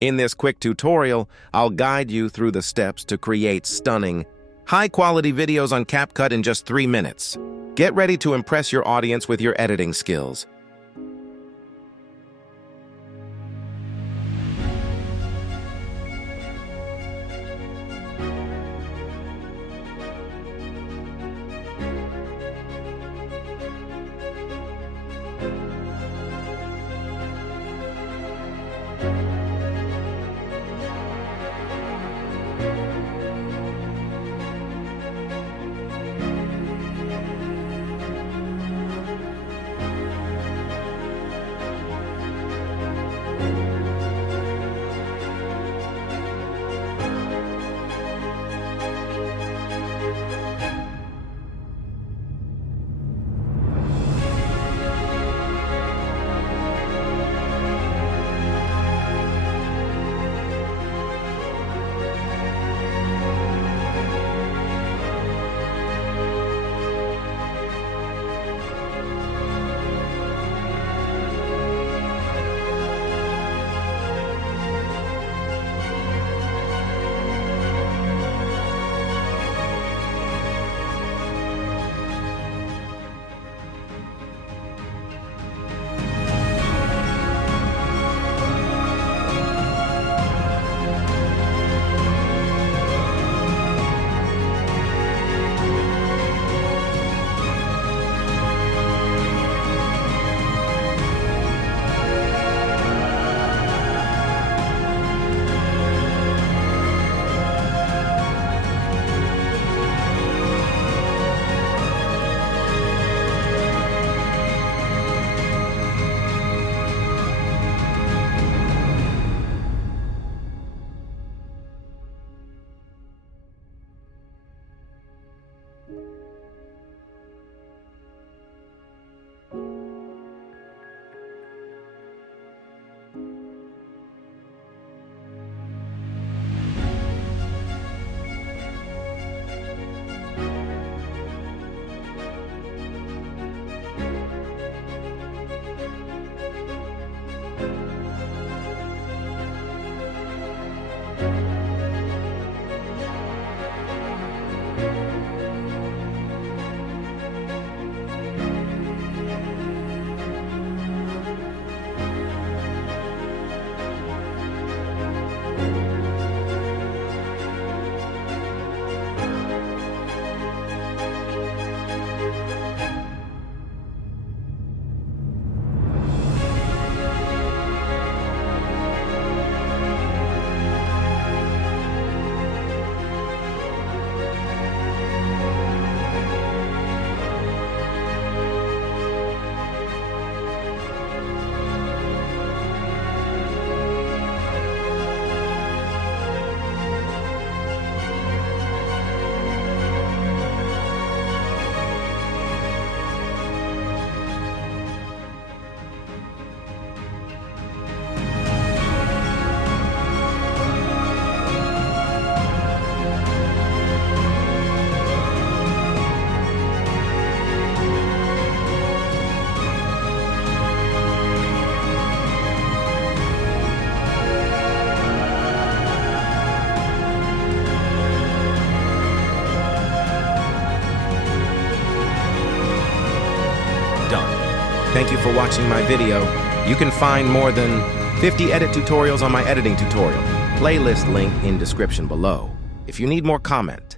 In this quick tutorial, I'll guide you through the steps to create stunning, high-quality videos on CapCut in just 3 minutes. Get ready to impress your audience with your editing skills. Thank you for watching my video. You can find more than 50 edit tutorials on my editing tutorial. Playlist link in description below. If you need more, comment.